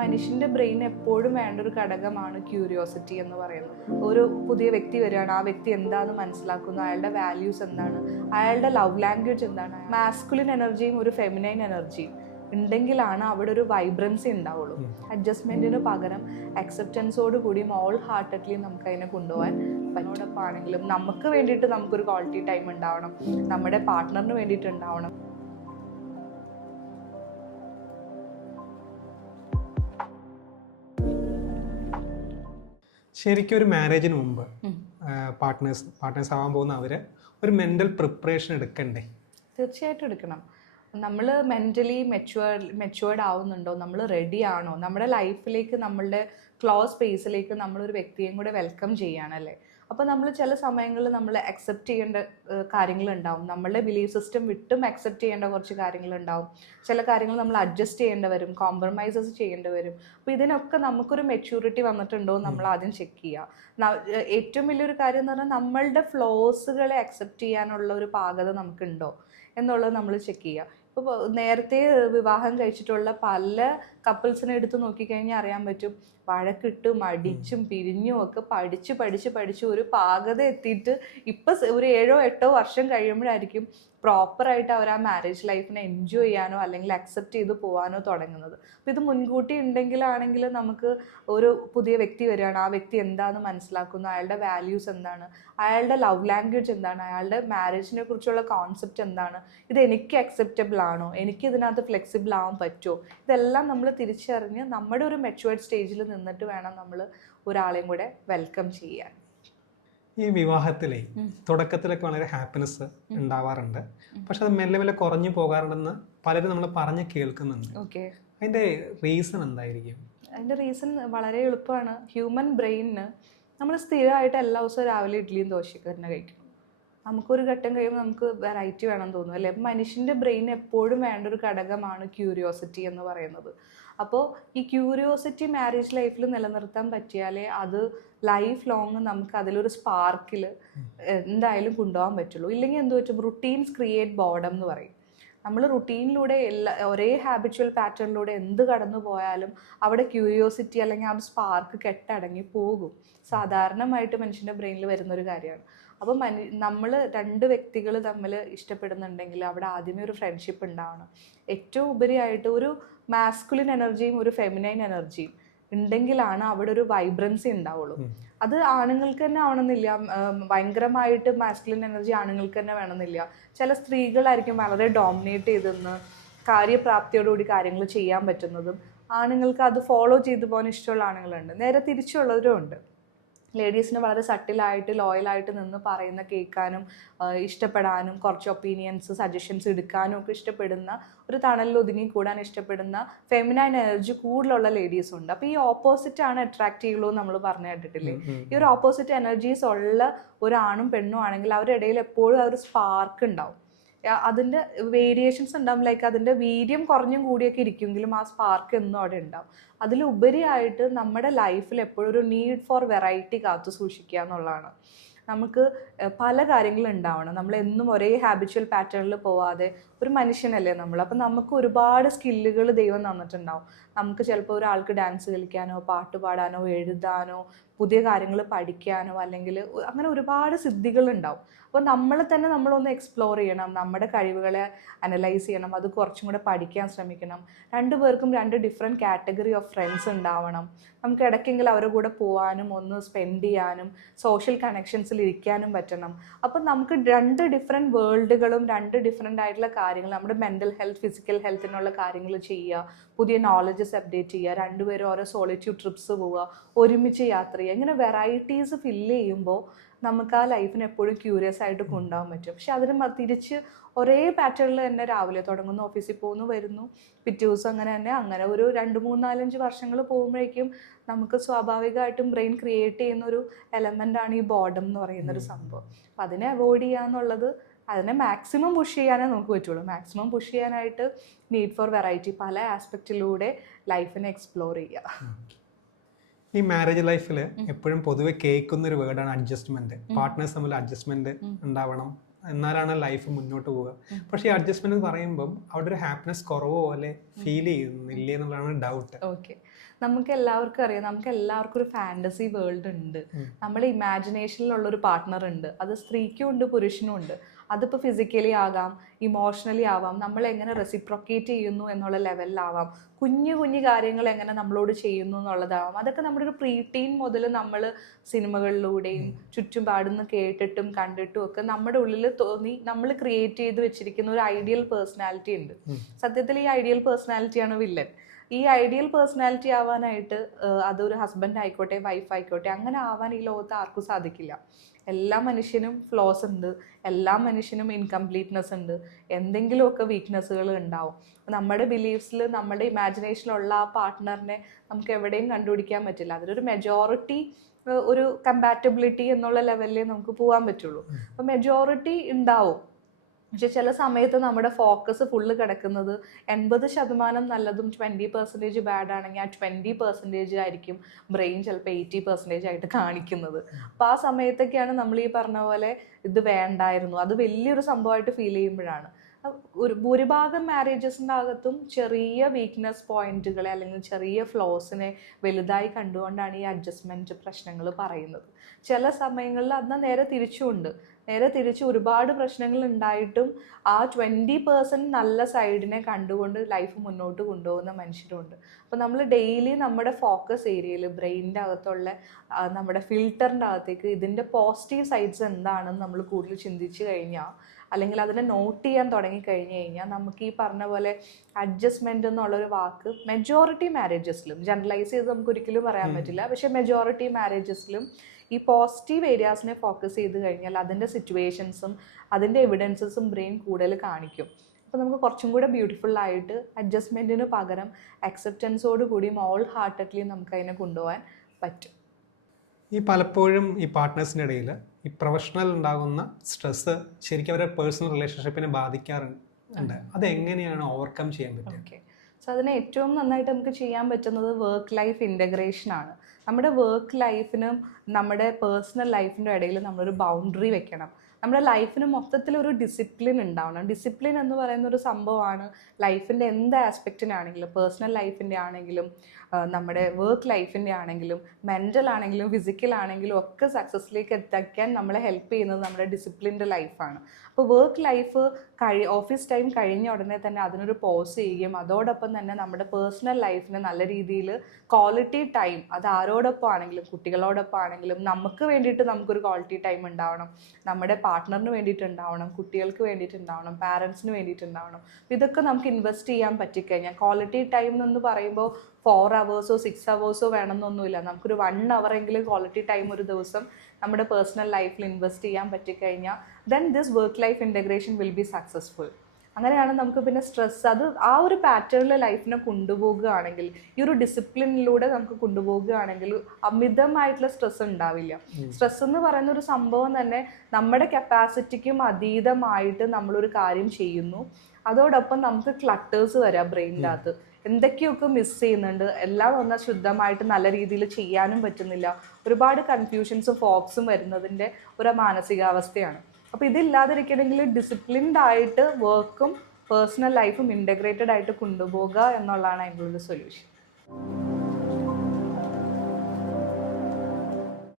മനുഷ്യൻ്റെ ബ്രെയിൻ എപ്പോഴും വേണ്ട ഒരു ഘടകമാണ് ക്യൂരിയോസിറ്റി എന്ന് പറയുന്നത്. ഒരു പുതിയ വ്യക്തി വരികയാണ്, ആ വ്യക്തി എന്താണെന്ന് മനസ്സിലാക്കുന്നു, അയാളുടെ വാല്യൂസ് എന്താണ്, അയാളുടെ ലവ് ലാംഗ്വേജ് എന്താണ്. മാസ്കുലിൻ എനർജിയും ഒരു ഫെമിനൈൻ എനർജിയും ഉണ്ടെങ്കിലാണ് അവിടെ ഒരു വൈബ്രൻസി ഉണ്ടാവുള്ളൂ. അഡ്ജസ്റ്റ്മെൻറ്റിന് പകരം അക്സെപ്റ്റൻസോട് കൂടിയും ഓൾ ഹാർട്ടഡ്ലി നമുക്ക് അതിനെ കൊണ്ടുപോകാൻ പറ്റോടൊപ്പാണെങ്കിലും നമുക്ക് വേണ്ടിയിട്ട് നമുക്കൊരു ക്വാളിറ്റി ടൈം ഉണ്ടാവണം, നമ്മുടെ പാർട്ട്ണറിന് വേണ്ടിയിട്ട് ഉണ്ടാവണം. ശരിക്കും ഒരു മാരേജിന് മുമ്പ് പാർട്ട്നേഴ്സ് ആവാൻ പോകുന്ന അവര് ഒരു മെന്റൽ പ്രിപ്പറേഷൻ എടുക്കണ്ടേ? തീർച്ചയായിട്ടും എടുക്കണം. നമ്മൾ മെൻ്റലി മെച്യൂർഡ് ആവുന്നുണ്ടോ, നമ്മൾ റെഡി ആണോ, നമ്മുടെ ലൈഫിലേക്ക്, നമ്മളുടെ ക്ലോസ് സ്പേസിലേക്ക് നമ്മളൊരു വ്യക്തിയെയും കൂടെ വെൽക്കം ചെയ്യാനല്ലേ. അപ്പോൾ നമ്മൾ ചില സമയങ്ങളിൽ നമ്മൾ അക്സെപ്റ്റ് ചെയ്യേണ്ട കാര്യങ്ങളുണ്ടാവും, നമ്മളുടെ ബിലീഫ് സിസ്റ്റം വിട്ടും അക്സെപ്റ്റ് ചെയ്യേണ്ട കുറച്ച് കാര്യങ്ങളുണ്ടാവും. ചില കാര്യങ്ങൾ നമ്മൾ അഡ്ജസ്റ്റ് ചെയ്യേണ്ടി വരും, കോംപ്രമൈസസ് ചെയ്യേണ്ടി വരും. അപ്പോൾ ഇതിനൊക്കെ നമുക്കൊരു മെച്യൂരിറ്റി വന്നിട്ടുണ്ടോ എന്ന് നമ്മൾ ആദ്യം ചെക്ക് ചെയ്യുക. ഏറ്റവും വലിയൊരു കാര്യം എന്ന് പറഞ്ഞാൽ നമ്മളുടെ ഫ്ലോസുകളെ അക്സെപ്റ്റ് ചെയ്യാനുള്ള ഒരു പാകത നമുക്കുണ്ടോ എന്നുള്ളത് നമ്മൾ ചെക്ക് ചെയ്യുക. ഇപ്പോൾ നേരത്തെ വിവാഹം കഴിച്ചിട്ടുള്ള പല കപ്പിൾസിനെ എടുത്ത് നോക്കിക്കഴിഞ്ഞാൽ അറിയാൻ പറ്റും, വഴക്കിട്ടും അടിച്ചും പിരിഞ്ഞും ഒക്കെ പഠിച്ച് ഒരു പാകത എത്തിയിട്ട് ഇപ്പം ഒരു 7-8 വർഷം കഴിയുമ്പോഴായിരിക്കും പ്രോപ്പറായിട്ട് അവർ ആ മാരേജ് ലൈഫിനെ എൻജോയ് ചെയ്യാനോ അല്ലെങ്കിൽ അക്സെപ്റ്റ് ചെയ്ത് പോകാനോ തുടങ്ങുന്നത്. അപ്പോൾ ഇത് മുൻകൂട്ടി ഉണ്ടെങ്കിലാണെങ്കിൽ നമുക്ക് ഒരു പുതിയ വ്യക്തി വരികയാണ്, ആ വ്യക്തി എന്താണെന്ന് മനസ്സിലാക്കുന്നു, അയാളുടെ വാല്യൂസ് എന്താണ്, അയാളുടെ ലവ് ലാംഗ്വേജ് എന്താണ്, അയാളുടെ മാരേജിനെ കുറിച്ചുള്ള കോൺസെപ്റ്റ് എന്താണ്, ഇത് എനിക്ക് അക്സെപ്റ്റബിൾ ആണോ, എനിക്ക് ഇതിനകത്ത് ഫ്ലെക്സിബിൾ ആവാൻ പറ്റുമോ, ഇതെല്ലാം നമ്മൾ തിരിച്ചറിഞ്ഞ് നമ്മുടെ ഒരു മെച്യൂർഡ് സ്റ്റേജിൽ നിന്നിട്ട് വേണം നമ്മൾ ഒരാളെയും കൂടെ വെൽക്കം ചെയ്യാൻ. ഈ വിവാഹത്തിലെ തുടക്കത്തിലൊക്കെ വളരെ ഹാപ്പിനെസ് ഉണ്ടാവാറുണ്ട്, പക്ഷെ അത് മെല്ലെ മെല്ലെ കുറഞ്ഞു പോകാറുണ്ടെന്ന് പലരും നമ്മൾ പറഞ്ഞ് കേൾക്കുന്നുണ്ട്. അതിന്റെ റീസൺ എന്തായിരിക്കും? അതിന്റെ റീസൺ വളരെ എളുപ്പമാണ്. ഹ്യൂമൻ ബ്രെയിനിന് നമ്മൾ സ്ഥിരമായിട്ട് എല്ലാ ദിവസവും രാവിലെ ഇഡ്ഡലിയും ദോശയൊക്കെ തന്നെ കഴിക്കും. നമുക്കൊരു ഘട്ടം കഴിയുമ്പോൾ നമുക്ക് വെറൈറ്റി വേണമെന്ന് തോന്നും അല്ലേ. അപ്പം മനുഷ്യൻ്റെ ബ്രെയിൻ എപ്പോഴും വേണ്ട ഒരു ഘടകമാണ് ക്യൂരിയോസിറ്റി എന്ന് പറയുന്നത്. അപ്പോൾ ഈ ക്യൂരിയോസിറ്റി മാരേജ് ലൈഫിൽ നിലനിർത്താൻ പറ്റിയാലേ അത് ലൈഫ് ലോങ് നമുക്ക് അതിലൊരു സ്പാർക്കിൽ എന്തായാലും കൊണ്ടുപോകാൻ പറ്റുള്ളൂ. ഇല്ലെങ്കിൽ എന്ത് പറ്റും, റുട്ടീൻസ് ക്രിയേറ്റ് ബോർഡം എന്ന് പറയും. നമ്മൾ റുട്ടീനിലൂടെ ഒരേ ഹാബിച്വൽ പാറ്റേണിലൂടെ എന്ത് കടന്നു പോയാലും അവിടെ ക്യൂരിയോസിറ്റി അല്ലെങ്കിൽ ആ സ്പാർക്ക് കെട്ടടങ്ങി പോകും. സാധാരണമായിട്ട് മനുഷ്യൻ്റെ ബ്രെയിനിൽ വരുന്നൊരു കാര്യമാണ്. അപ്പോൾ നമ്മൾ 2 വ്യക്തികൾ തമ്മിൽ ഇഷ്ടപ്പെടുന്നുണ്ടെങ്കിൽ അവിടെ ആദ്യമേ ഒരു ഫ്രണ്ട്ഷിപ്പ് ഉണ്ടാവണം. ഏറ്റവും ഉപരിയായിട്ട് ഒരു മാസ്കുലിൻ എനർജിയും ഒരു ഫെമിനൈൻ എനർജിയും ഉണ്ടെങ്കിലാണ് അവിടെ ഒരു വൈബ്രൻസി ഉണ്ടാവുള്ളൂ. അത് ആണുങ്ങൾക്ക് തന്നെ ആവണമെന്നില്ല, ഭയങ്കരമായിട്ട് മാസ്കുലിൻ എനർജി ആണുങ്ങൾക്ക് തന്നെ വേണമെന്നില്ല. ചില സ്ത്രീകളായിരിക്കും വളരെ ഡോമിനേറ്റ് ചെയ്തെന്ന് കാര്യപ്രാപ്തിയോടുകൂടി കാര്യങ്ങൾ ചെയ്യാൻ പറ്റുന്നതും ആണുങ്ങൾക്ക് അത് ഫോളോ ചെയ്തു പോകാൻ ഇഷ്ടമുള്ള ആണുങ്ങളുണ്ട്. നേരെ തിരിച്ചുള്ളവരും ഉണ്ട്. ലേഡീസിന് വളരെ സട്ടിലായിട്ട് ലോയലായിട്ട് നിന്ന് പറയുന്ന കേൾക്കാനും ഇഷ്ടപ്പെടാനും കുറച്ച് ഒപ്പീനിയൻസ് സജഷൻസ് എടുക്കാനും ഒക്കെ ഇഷ്ടപ്പെടുന്ന, ഒരു തണലിൽ ഒതുങ്ങി കൂടാൻ ഇഷ്ടപ്പെടുന്ന ഫെമിനൈൻ എനർജി കൂടുതലുള്ള ലേഡീസും ഉണ്ട്. അപ്പോൾ ഈ ഓപ്പോസിറ്റ് ആണ് അട്രാക്ട് ചെയ്യുള്ളൂ നമ്മൾ പറഞ്ഞു കേട്ടിട്ടില്ലേ. ഈ ഒരു ഓപ്പോസിറ്റ് എനർജീസ് ഉള്ള ഒരാണും പെണ്ണും ആണെങ്കിൽ അവരുടെ ഇടയിൽ എപ്പോഴും ആ ഒരു സ്പാർക്ക് ഉണ്ടാവും. അതിൻ്റെ വേരിയേഷൻസ് ഉണ്ടാവും, ലൈക്ക് അതിൻ്റെ വീര്യം കുറഞ്ഞും കൂടിയൊക്കെ ഇരിക്കുമെങ്കിലും ആ സ്പാർക്ക് എന്നും അവിടെ ഉണ്ടാവും. അതിലുപരിയായിട്ട് നമ്മുടെ ലൈഫിൽ എപ്പോഴും ഒരു നീഡ് ഫോർ വെറൈറ്റി കാത്തു സൂക്ഷിക്കുക എന്നുള്ളതാണ്. നമുക്ക് പല കാര്യങ്ങളും ഉണ്ടാവണം. നമ്മൾ എന്നും ഒരേ ഹാബിച്വൽ പാറ്റേണിൽ പോവാതെ, ഒരു മനുഷ്യനല്ലേ നമ്മൾ, അപ്പം നമുക്ക് ഒരുപാട് സ്കില്ലുകൾ ദൈവം തന്നിട്ടുണ്ടാവും. നമുക്ക് ചിലപ്പോൾ ഒരാൾക്ക് ഡാൻസ് കളിക്കാനോ പാട്ട് പാടാനോ എഴുതാനോ പുതിയ കാര്യങ്ങൾ പഠിക്കാനോ അല്ലെങ്കിൽ അങ്ങനെ ഒരുപാട് സിദ്ധികളുണ്ടാവും. അപ്പോൾ നമ്മളൊന്ന് എക്സ്പ്ലോർ ചെയ്യണം, നമ്മുടെ കഴിവുകളെ അനലൈസ് ചെയ്യണം, അത് കുറച്ചും കൂടെ പഠിക്കാൻ ശ്രമിക്കണം. 2 പേർക്കും 2 ഡിഫറെൻറ്റ് കാറ്റഗറി ഓഫ് ഫ്രണ്ട്സ് ഉണ്ടാവണം. നമുക്ക് ഇടയ്ക്കെങ്കിലും അവരുടെ കൂടെ പോകാനും ഒന്ന് സ്പെൻഡ് ചെയ്യാനും സോഷ്യൽ കണക്ഷൻസിൽ ഇരിക്കാനും പറ്റണം. അപ്പം നമുക്ക് 2 ഡിഫറെൻറ്റ് വേൾഡുകളും 2 ഡിഫറെൻ്റ് ആയിട്ടുള്ള കാര്യങ്ങൾ, നമ്മുടെ മെൻ്റൽ ഹെൽത്ത് ഫിസിക്കൽ ഹെൽത്തിനുള്ള കാര്യങ്ങൾ ചെയ്യുക, പുതിയ നോളജസ് അപ്ഡേറ്റ് ചെയ്യുക, 2 പേരും ഓരോ സോളിറ്റ്യൂഡ് ട്രിപ്സ് പോവുക, ഒരുമിച്ച് യാത്ര ചെയ്യുക. ഇങ്ങനെ വെറൈറ്റീസ് ഫില്ല് ചെയ്യുമ്പോൾ നമുക്ക് ആ ലൈഫിന് എപ്പോഴും ക്യൂരിയസ് ആയിട്ട് കൊണ്ടുപോകാൻ പറ്റും. പക്ഷെ അതിന് തിരിച്ച് ഒരേ പാറ്റേണിൽ തന്നെ രാവിലെ തുടങ്ങുന്നു, ഓഫീസിൽ പോകുന്നു, വരുന്നു, പിറ്റേ ദിവസം അങ്ങനെ ഒരു 2-3-4-5 വർഷങ്ങൾ പോകുമ്പോഴേക്കും നമുക്ക് സ്വാഭാവികമായിട്ടും ബ്രെയിൻ ക്രിയേറ്റ് ചെയ്യുന്ന ഒരു എലമെൻ്റാണ് ഈ ബോർഡം എന്ന് പറയുന്നൊരു സംഭവം. അപ്പം അതിനെ അവോയ്ഡ് ചെയ്യുക എന്നുള്ളത്, അതിനെ മാക്സിമം പുഷ് ചെയ്യാനേ നമുക്ക് പറ്റുള്ളൂ. മാക്സിമം പുഷ് ചെയ്യാനായിട്ട് നീഡ് ഫോർ വെറൈറ്റി, പല ആസ്പെക്റ്റിലൂടെ ലൈഫിനെ എക്സ്പ്ലോർ ചെയ്യുക. ഈ മാരേജ് ലൈഫിൽ എപ്പോഴും പൊതുവെ കേൾക്കുന്നൊരു വേർഡാണ് അഡ്ജസ്റ്റ്മെന്റ്. പാർട്ട്നേഴ്സ് തമ്മിൽ അഡ്ജസ്റ്റ്മെന്റ് ഉണ്ടാവണം, എന്നാലാണ് ലൈഫ് മുന്നോട്ട് പോവുക. പക്ഷേ ഈ അഡ്ജസ്റ്റ്മെന്റ് പറയുമ്പം അവിടെ ഒരു ഹാപ്പിനെസ് കുറവോ അല്ലെ ഫീൽ ചെയ്യുന്നില്ലേ എന്നുള്ളതാണ് ഡൗട്ട്. ഓക്കെ, നമുക്ക് എല്ലാവർക്കും അറിയാം, നമുക്ക് എല്ലാവർക്കും ഒരു ഫാന്റസി വേൾഡ് ഉണ്ട്. നമ്മുടെ ഇമാജിനേഷനിലുള്ള ഒരു പാർട്ട്ണർ ഉണ്ട്. അത് സ്ത്രീക്കും ഉണ്ട് പുരുഷനും ഉണ്ട്. അതിപ്പോൾ ഫിസിക്കലി ആകാം, ഇമോഷണലി ആവാം, നമ്മൾ എങ്ങനെ റെസിപ്രൊക്കേറ്റ് ചെയ്യുന്നു എന്നുള്ള ലെവലിലാവാം, കുഞ്ഞു കുഞ്ഞു കാര്യങ്ങൾ എങ്ങനെ നമ്മളോട് ചെയ്യുന്നു എന്നുള്ളതാവാം. അതൊക്കെ നമ്മുടെ ഒരു പ്രീ ടീൻ മുതൽ നമ്മൾ സിനിമകളിലൂടെയും ചുറ്റുപാടുന്ന് കേട്ടിട്ടും കണ്ടിട്ടും ഒക്കെ നമ്മുടെ ഉള്ളിൽ തോന്നി നമ്മൾ ക്രിയേറ്റ് ചെയ്ത് വെച്ചിരിക്കുന്ന ഒരു ഐഡിയൽ പേഴ്സണാലിറ്റി ഉണ്ട്. സത്യത്തിൽ ഈ ഐഡിയൽ പേഴ്സണാലിറ്റിയാണ് വില്ലൻ. ഈ ഐഡിയൽ പേഴ്സണാലിറ്റി ആവാനായിട്ട് അതൊരു ഹസ്ബൻഡ് ആയിക്കോട്ടെ, വൈഫ് ആയിക്കോട്ടെ, അങ്ങനെ ആവാൻ ഈ ലോകത്ത് ആർക്കും സാധിക്കില്ല. എല്ലാ മനുഷ്യനും ഫ്ലോസ് ഉണ്ട്, എല്ലാ മനുഷ്യനും ഇൻകംപ്ലീറ്റ്നെസ് ഉണ്ട്, എന്തെങ്കിലുമൊക്കെ വീക്ക്നെസ്സുകൾ ഉണ്ടാവും. നമ്മുടെ ബിലീഫ്സിൽ, നമ്മുടെ ഇമാജിനേഷനിലുള്ള ആ പാർട്ട്ണറിനെ നമുക്ക് എവിടെയും കണ്ടുപിടിക്കാൻ പറ്റില്ല. അതിലൊരു മെജോറിറ്റി ഒരു കമ്പാറ്റബിലിറ്റി എന്നുള്ള ലെവലിലേ നമുക്ക് പോകാൻ പറ്റുള്ളൂ. അപ്പം മെജോറിറ്റി ഉണ്ടാവും. പക്ഷെ ചില സമയത്ത് നമ്മുടെ ഫോക്കസ് ഫുള്ള് കിടക്കുന്നത് 80% നല്ലതും 20% ബാഡ് ആണെങ്കിൽ ആ 20% ആയിരിക്കും ബ്രെയിൻ ചിലപ്പോൾ 80% ആയിട്ട് കാണിക്കുന്നത്. അപ്പം ആ സമയത്തൊക്കെയാണ് നമ്മൾ ഈ പറഞ്ഞ പോലെ ഇത് വേണ്ടായിരുന്നു, അത് വലിയൊരു സംഭവമായിട്ട് ഫീൽ ചെയ്യുമ്പോഴാണ്. ഒരു ഭൂരിഭാഗം മാരേജസിൻ്റെ അകത്തും ചെറിയ വീക്ക്നെസ് പോയിന്റുകളെ അല്ലെങ്കിൽ ചെറിയ ഫ്ലോസിനെ വലുതായി കണ്ടുകൊണ്ടാണ് ഈ അഡ്ജസ്റ്റ്മെൻറ്റ് പ്രശ്നങ്ങൾ പറയുന്നത്. ചില സമയങ്ങളിൽ അത് നേരെ തിരിച്ചുണ്ട്. നേരെ തിരിച്ച് ഒരുപാട് പ്രശ്നങ്ങൾ ഉണ്ടായിട്ടും ആ 20% നല്ല സൈഡിനെ കണ്ടുകൊണ്ട് ലൈഫ് മുന്നോട്ട് കൊണ്ടുപോകുന്ന മനുഷ്യരുണ്ട്. അപ്പോൾ നമ്മൾ ഡെയിലി നമ്മുടെ ഫോക്കസ് ഏരിയയിൽ, ബ്രെയിനിൻ്റെ അകത്തുള്ള നമ്മുടെ ഫിൽറ്ററിൻ്റെ അകത്തേക്ക് ഇതിൻ്റെ പോസിറ്റീവ് സൈഡ്സ് എന്താണെന്ന് നമ്മൾ കൂടുതൽ ചിന്തിച്ച് കഴിഞ്ഞാൽ, അല്ലെങ്കിൽ അതിനെ നോട്ട് ചെയ്യാൻ തുടങ്ങിക്കഴിഞ്ഞ് കഴിഞ്ഞാൽ, നമുക്ക് ഈ പറഞ്ഞ പോലെ അഡ്ജസ്റ്റ്മെൻറ്റ് എന്നുള്ളൊരു വാക്ക് മെജോറിറ്റി മാരേജസിലും, ജനറലൈസ് ചെയ്ത് നമുക്ക് ഒരിക്കലും പറയാൻ പറ്റില്ല, പക്ഷേ മെജോറിറ്റി മാരേജസിലും ഈ പോസിറ്റീവ് ഏരിയാസിനെ ഫോക്കസ് ചെയ്ത് കഴിഞ്ഞാൽ അതിൻ്റെ സിറ്റുവേഷൻസും അതിൻ്റെ എവിഡൻസസും ബ്രെയിൻ കൂടുതൽ കാണിക്കും. അപ്പോൾ നമുക്ക് കുറച്ചും കൂടെ ബ്യൂട്ടിഫുൾ ആയിട്ട് അഡ്ജസ്റ്റ്മെൻറ്റിന് പകരം അക്സെപ്റ്റൻസോട് കൂടിയും ഓൾ ഹാർട്ടഡ്ലി നമുക്ക് അതിനെ കൊണ്ടുപോകാൻ പറ്റും. ഈ പലപ്പോഴും ഈ പാർട്ട്നേഴ്സിൻ്റെ ഇടയിൽ ഈ പ്രൊഫഷണൽ ഉണ്ടാകുന്ന സ്ട്രെസ്സ് ശരിക്കും അവരുടെ പേഴ്സണൽ റിലേഷൻഷിപ്പിനെ ബാധിക്കാറുണ്ട്. അതെങ്ങനെയാണ് ഓവർകം ചെയ്യാൻ പറ്റുക? ഓക്കെ, സോ അതിന് ഏറ്റവും നന്നായിട്ട് നമുക്ക് ചെയ്യാൻ പറ്റുന്നത് വർക്ക് ലൈഫ് ഇൻ്റഗ്രേഷനാണ്. നമ്മുടെ വർക്ക് ലൈഫിനും നമ്മുടെ പേഴ്സണൽ ലൈഫിൻ്റെ ഇടയിൽ നമ്മളൊരു ബൗണ്ടറി വെക്കണം. നമ്മുടെ ലൈഫിന് മൊത്തത്തിലൊരു ഡിസിപ്ലിൻ ഉണ്ടാവണം. ഡിസിപ്ലിൻ എന്ന് പറയുന്ന ഒരു സംഭവമാണ് ലൈഫിൻ്റെ എന്ത് ആസ്പെക്റ്റിനാണെങ്കിലും, പേഴ്സണൽ ലൈഫിൻ്റെ ആണെങ്കിലും, നമ്മുടെ വർക്ക് ലൈഫിൻ്റെ ആണെങ്കിലും, മെൻ്റൽ ആണെങ്കിലും ഫിസിക്കൽ ആണെങ്കിലും ഒക്കെ സക്സസ്സിലേക്ക് എത്തിക്കാൻ നമ്മളെ ഹെൽപ്പ് ചെയ്യുന്നത് നമ്മുടെ ഡിസിപ്ലിൻഡ് ലൈഫാണ്. അപ്പോൾ വർക്ക് ലൈഫ് ഓഫീസ് ടൈം കഴിഞ്ഞ ഉടനെ തന്നെ അതിനൊരു പോസ് ചെയ്യുകയും അതോടൊപ്പം തന്നെ നമ്മുടെ പേഴ്സണൽ ലൈഫിന് നല്ല രീതിയിൽ ക്വാളിറ്റി ടൈം, അത് ആരോടൊപ്പം ആണെങ്കിലും, കുട്ടികളോടൊപ്പം ആണെങ്കിലും, നമുക്ക് വേണ്ടിയിട്ട് നമുക്കൊരു ക്വാളിറ്റി ടൈം ഉണ്ടാവണം, നമ്മുടെ പാർട്ട്ണറിന് വേണ്ടിയിട്ടുണ്ടാവണം, കുട്ടികൾക്ക് വേണ്ടിയിട്ടുണ്ടാവണം, പാരൻസിന് വേണ്ടിയിട്ടുണ്ടാവണം. ഇതൊക്കെ നമുക്ക് ഇൻവെസ്റ്റ് ചെയ്യാൻ പറ്റിക്കഴിഞ്ഞാൽ, ക്വാളിറ്റി ടൈം എന്ന് പറയുമ്പോൾ 4 hours 6 hours വേണമെന്നൊന്നുമില്ല. നമുക്കൊരു 1 hour എങ്കിലും ക്വാളിറ്റി ടൈം ഒരു ദിവസം നമ്മുടെ പേഴ്സണൽ ലൈഫിൽ ഇൻവെസ്റ്റ് ചെയ്യാൻ പറ്റിക്കഴിഞ്ഞാൽ then this work life integration will be successful. അങ്ങനെയാണ് നമുക്ക് പിന്നെ സ്ട്രെസ്, അത് ആ ഒരു പാറ്റേണിൽ ലൈഫിനെ കൊണ്ടുപോകുകയാണെങ്കിൽ, ഈ ഒരു ഡിസിപ്ലിനിലൂടെ നമുക്ക് കൊണ്ടുപോകുകയാണെങ്കിൽ അമിതമായിട്ടുള്ള സ്ട്രെസ് ഉണ്ടാവില്ല. സ്ട്രെസ് എന്ന് പറയുന്ന ഒരു സംഭവം തന്നെ നമ്മുടെ കപ്പാസിറ്റിക്കും അതീതമായിട്ട് നമ്മളൊരു കാര്യം ചെയ്യുന്നു. അതോടൊപ്പം നമുക്ക് ക്ലട്ടേഴ്സ് വരാം ബ്രെയിനിൻ്റെ അകത്ത്, എന്തൊക്കെയൊക്കെ മിസ് ചെയ്യുന്നുണ്ട്, എല്ലാം വന്നാൽ ശുദ്ധമായിട്ട് നല്ല രീതിയിൽ ചെയ്യാനും പറ്റുന്നില്ല, ഒരുപാട് കൺഫ്യൂഷൻസും ഫോഗ്സും വരുന്നതിൻ്റെ ഒരു മാനസികാവസ്ഥയാണ്. അപ്പോൾ ഇതില്ലാതിരിക്കണമെങ്കിൽ ഡിസിപ്ലിൻഡ് ആയിട്ട് വർക്കും പേഴ്സണൽ ലൈഫും ഇൻ്റഗ്രേറ്റഡ് ആയിട്ട് കൊണ്ടുപോകുക എന്നുള്ളതാണ് അതിനുള്ള സൊല്യൂഷൻ.